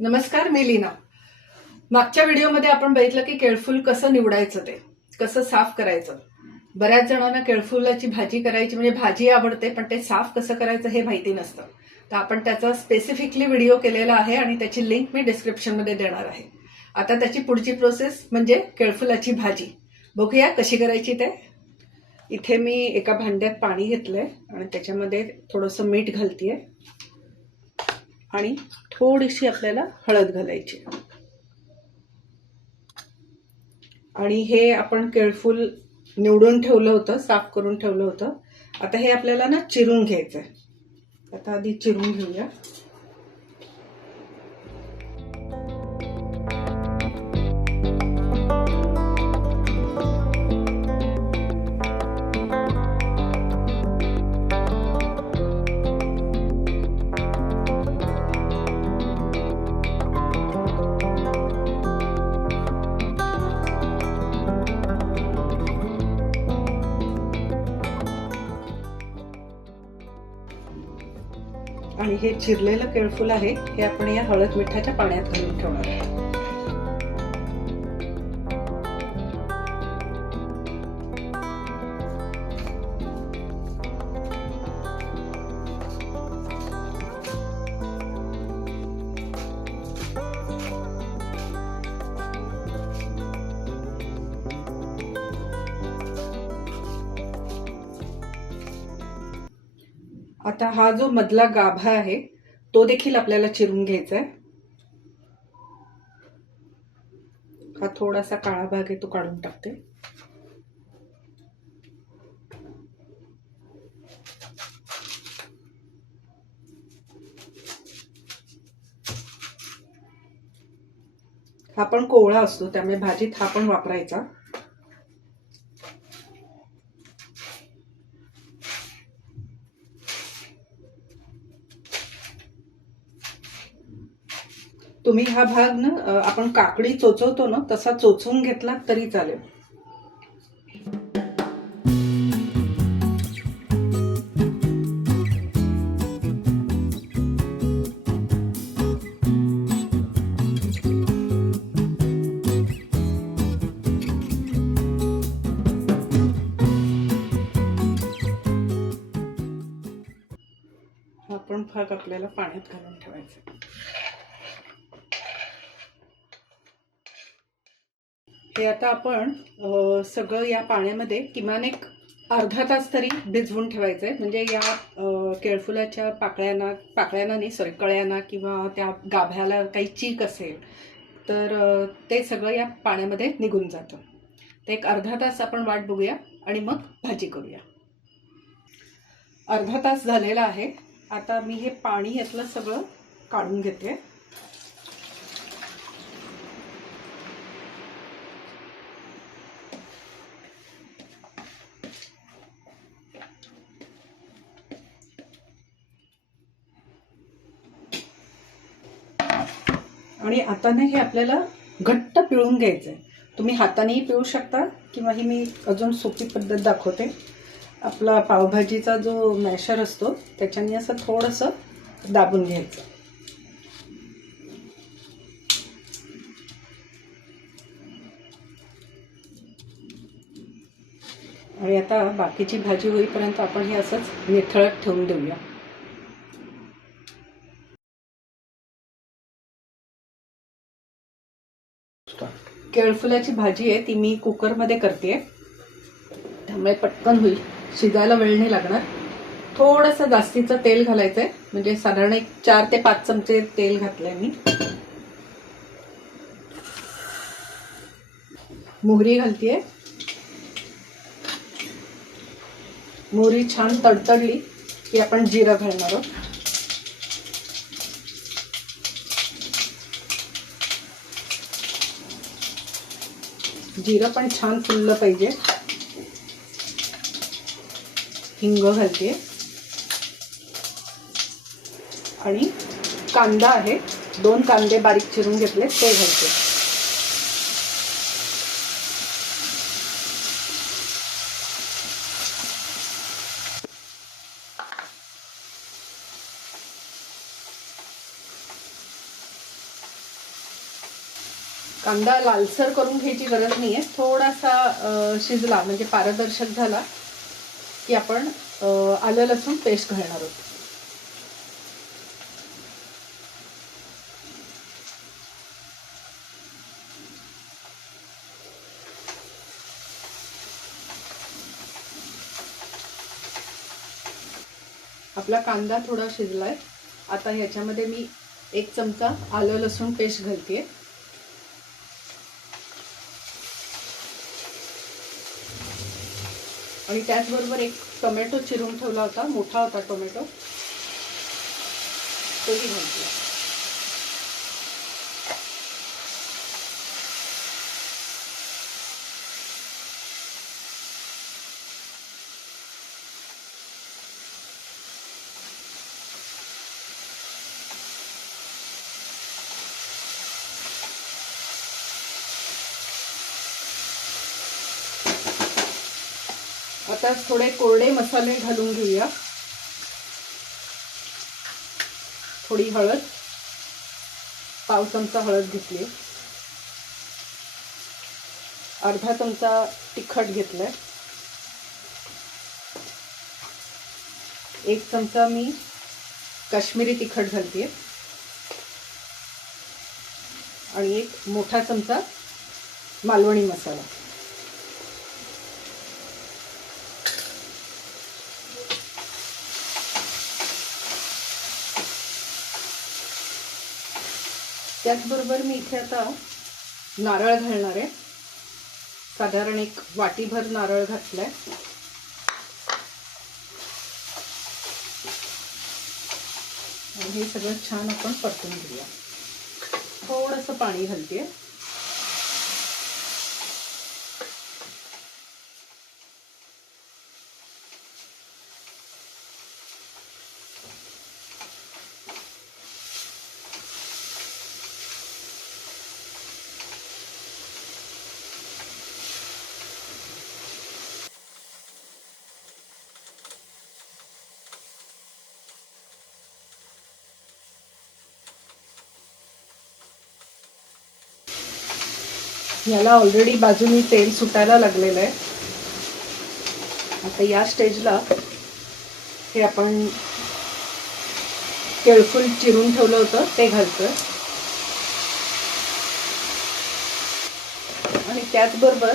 नमस्कार मी लीना. मागच्या व्हिडिओमध्ये आपण बघितलं की केळफूल कसं निवडायचं ते कसं साफ करायचं. बऱ्याच जणांना केळफुलाची भाजी करायची म्हणजे भाजी आवडते पण ते साफ कसं करायचं हे माहिती नसतं. तर आपण त्याचा स्पेसिफिकली व्हिडिओ केलेला आहे आणि त्याची लिंक मी डिस्क्रिप्शनमध्ये देणार आहे. आता त्याची पुढची प्रोसेस म्हणजे केळफुलाची भाजी. बघूया कशी करायची ते. इथे मी एका भांड्यात पाणी घेतलंय आणि त्याच्यामध्ये थोडंसं मीठ घालतीये. आणि थोडीशी आपल्याला हळद घालायची. आणि हे आपण केळफूल निवडून ठेवलं होतं साफ करून ठेवलं होतं. आता हे आपल्याला ना चिरून घ्यायचं आहे आता आधी चिरून घेऊया. हे चिरलेलं केळफूल आहे हे आपण या हळद मिठाच्या पाण्यात घालून ठेवणार आहे आता हा जो मधला गाभा आहे तो देखील आपल्याला चिरून घ्यायचा आहे हा थोडासा काळा भाग आहे तो काढून टाकते. हा पण कोवळा असतो त्यामुळे भाजीत हा पण वापरायचा. तुम्ही हा भाग ना आपण काकडी चोचवतो ना तसा चोचवून घेतला तरी चालेल. हा पण भाग आपल्याला पाण्यात घालून ठेवायचा. हे आता आपण सगळं या पाण्यामध्ये किमान एक अर्धा तास तरी भिजवून ठेवायचं आहे म्हणजे या केळफुलाच्या पाकळ्यांना पाकळ्यांना नाही सॉरी कळ्यांना किंवा त्या गाभ्याला काही चीक असेल तर ते सगळं या पाण्यामध्ये निघून जातं. तर एक अर्धा तास आपण वाट बघूया आणि मग भाजी करूया. अर्धा तास झालेला आहे. आता मी हे पाणी यातलं सगळं काढून घेते. आणि आताने हे आपल्याला घट्ट पिळून घ्यायचं आहे तुम्ही हातानेही पिळू शकता किंवा ही मी अजून सोपी पद्धत दाखवते. आपला पावभाजीचा जो मॅशर असतो त्याच्याने असं थोडंसं दाबून घ्यायचं. आणि आता बाकीची भाजी होईपर्यंत आपण हे असंच निथळत ठेवून देऊया. केळफुलाची भाजी आहे ती मी कुकरमध्ये करते. त्यामुळे पटकन होईल. शिजायला वेळ नाही लागणार. थोडंसं जास्तीचं तेल घालायचं आहे म्हणजे साधारण एक चार ते पाच चमचे तेल घातलंय मी. मोहरी घालतीये. मोहरी छान तडतडली की आपण जिरं घालणार आहोत. जिरं पण छान फुललं पाहिजे. हिंग घालते. आणि कांदा आहे. दोन कांदे बारीक चिरून घेतले ते घालते. कांदा लालसर करून घ्यायची गरज नाही आहे थोडासा शिजला म्हणजे पारदर्शक झाला की आपण आलं लसूण पेस्ट घालणार आहोत. आपला कांदा थोडा शिजलाय. आता ह्याच्यामध्ये मी एक चमचा आलं लसूण पेस्ट घालते आणि त्याचबरोबर एक टोमॅटो चिरून ठेवला होता मोठा होता टोमॅटो. तोही घालतो. आता थोडे कोरडे मसाले घालून घेऊया. थोडी हळद पाव चमचा हळद घेतली. अर्धा चमचा तिखट घेतलाय. एक चमचा मी काश्मीरी तिखट घालते आणि एक मोठा चमचा मालवणी मसाला. त्याचबरोबर मी इथे आता नारळ घालणार आहे. साधारण एक वाटीभर नारळ घातलाय. आहे हे सगळं छान आपण परतून घेऊया. थोडंसं पाणी घालते याला ऑलरेडी बाजूनी तेल सुटायला लागलेलं आहे. आता या स्टेजला हे आपण केळफूल चिरून ठेवलं होतं ते घालतं आणि त्याचबरोबर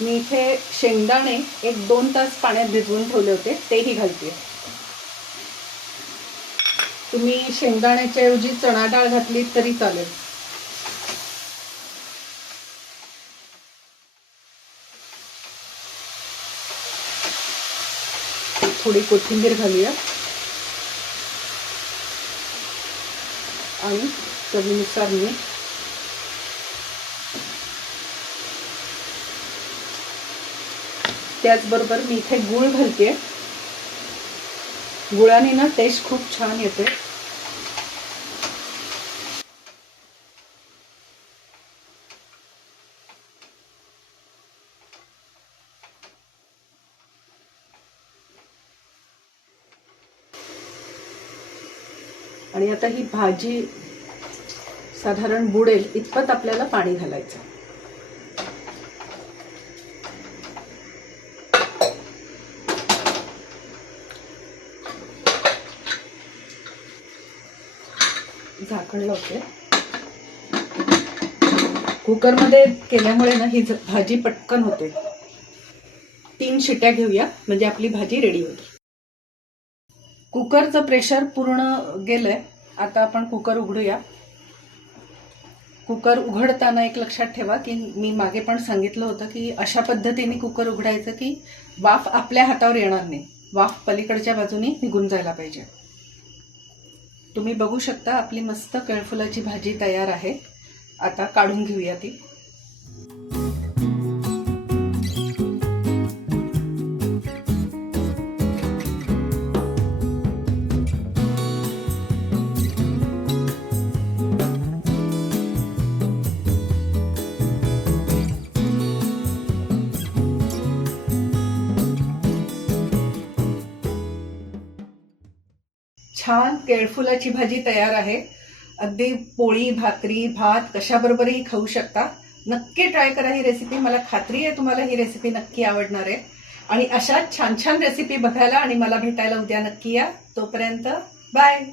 मी इथे शेंगदाणे एक दोन तास पाण्यात भिजवून ठेवले होते तेही घालते. तुम्ही शेंगदाण्याच्या ऐवजी चणा डाळ घातली तरी चालेल. थोडी कोथिंबीर घालूया. आणि चवीनुसार मीठ. त्याचबरोबर मी इथे गुळ घालते. गुळाने ना टेस्ट खूप छान येते. आणि आता ही भाजी साधारण बुडेल इतपत आपल्याला पाणी घालायचं. झाकण लावते. कुकरमध्ये केल्यामुळे ना ही भाजी पटकन होते. तीन शिट्या घेऊया म्हणजे आपली भाजी रेडी होते. कुकरचं प्रेशर पूर्ण गेलंय. आता आपण कुकर उघडूया. कुकर उघडताना एक लक्षात ठेवा की मी मागे पण सांगितलं होतं की अशा पद्धतीने कुकर उघडायचं की वाफ आपल्या हातावर येणार नाही. वाफ पलीकडच्या बाजूने निघून जायला पाहिजे. तुम्ही बघू शकता आपली मस्त केळफुलाची भाजी तयार आहे. आता काढून घेऊया ती. छान केळफुलाची भाजी तयार आहे. अगदी पोळी भाकरी भात कशाबरोबरही खाऊ शकता. नक्की ट्राय करा ही रेसिपी मला खात्री आहे तुम्हाला ही रेसिपी नक्की आवडणार आहे. आणि अशा छान छान रेसिपी बघायला आणि मला भेटायला उद्या नक्की या. तोपर्यंत बाय